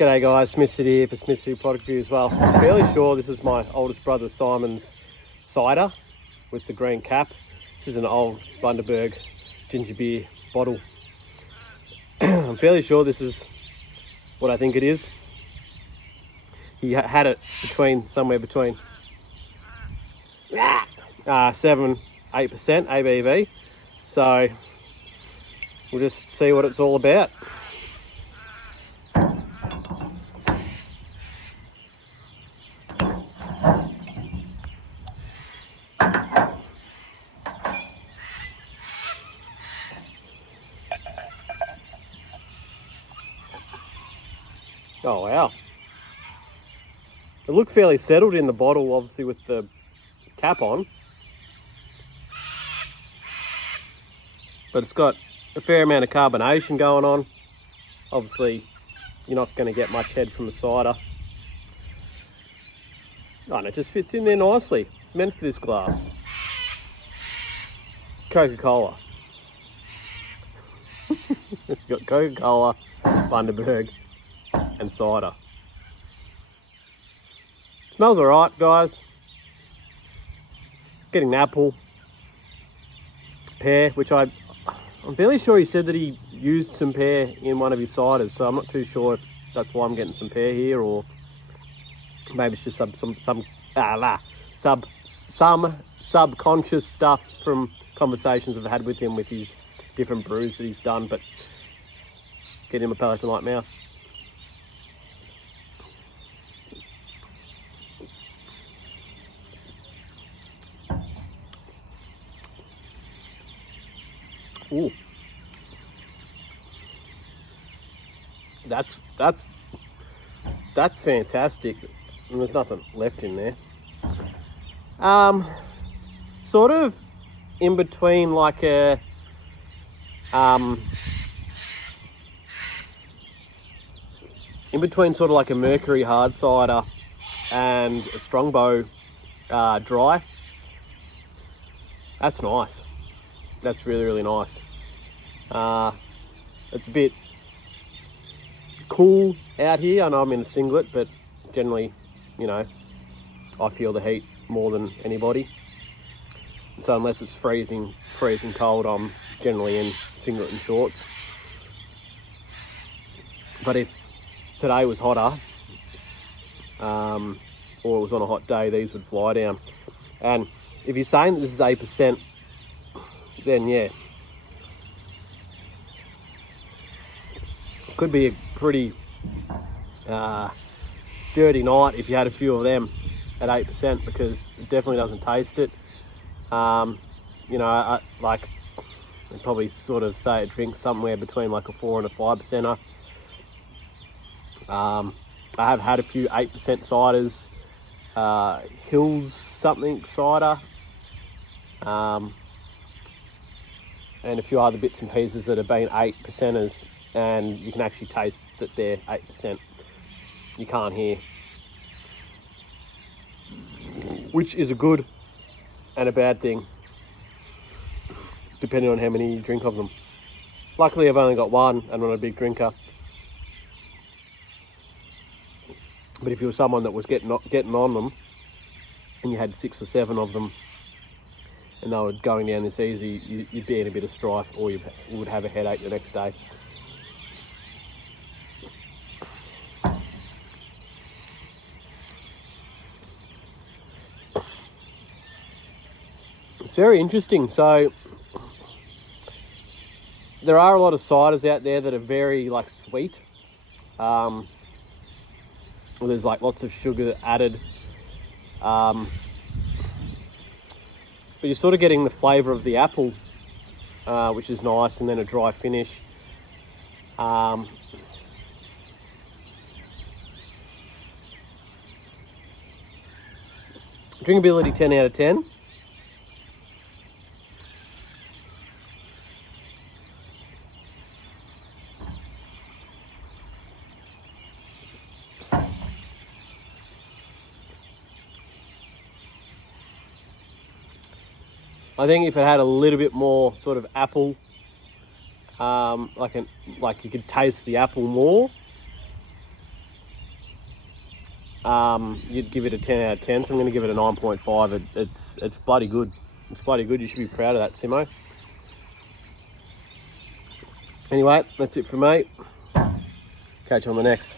G'day guys, Smith City here for Smith City Product Review as well. I'm fairly sure this is my oldest brother Simon's cider with the green cap. This is an old Bundaberg ginger beer bottle. I'm fairly sure this is what I think it is. He had it somewhere between 7-8% ABV. So we'll just see what it's all about. Oh wow. It looked fairly settled in the bottle, obviously with the cap on. But it's got a fair amount of carbonation going on. Obviously, you're not going to get much head from the cider. Oh, and it just fits in there nicely. It's meant for this glass. Coca-Cola. You've got Coca-Cola, Bundaberg, and cider. Smells alright, guys. Getting an apple, pear, which I'm fairly sure he said that he used some pear in one of his ciders, so I'm not too sure if that's why I'm getting some pear here, or maybe it's just some subconscious stuff from conversations I've had with him with his different brews that he's done. But get him a Pelican Light mouth. Ooh, that's fantastic, and there's nothing left in there. Sort of in between like a sort of like a Mercury hard cider and a Strongbow dry. That's nice. That's really, really nice. It's a bit cool out here. I know I'm in a singlet, but generally, you know, I feel the heat more than anybody. So unless it's freezing cold, I'm generally in singlet and shorts. But if today was hotter, or it was on a hot day, these would fly down. And if you're saying that this is 8%, then yeah, could be a pretty dirty night if you had a few of them at 8%, because it definitely doesn't taste it. You know, I'd probably sort of say it drinks somewhere between like a 4 and a 5%er. I have had a few 8% ciders, Hills something cider, and a few other bits and pieces that have been 8%ers, and you can actually taste that they're 8%. You can't hear, which is a good and a bad thing, depending on how many you drink of them. Luckily, I've only got one, and I'm not a big drinker. But if you were someone that was getting on them, and you had 6 or 7 of them, and they were going down this easy, you'd be in a bit of strife, or you would have a headache the next day. It's very interesting. So there are a lot of ciders out there that are very like sweet. There's like lots of sugar added. But you're sort of getting the flavour of the apple, which is nice, and then a dry finish. Drinkability 10 out of 10. I think if it had a little bit more sort of apple, like you could taste the apple more, you'd give it a 10 out of 10. So I'm going to give it a 9.5. It's bloody good. It's bloody good. You should be proud of that, Simo. Anyway, that's it from me. Catch you on the next.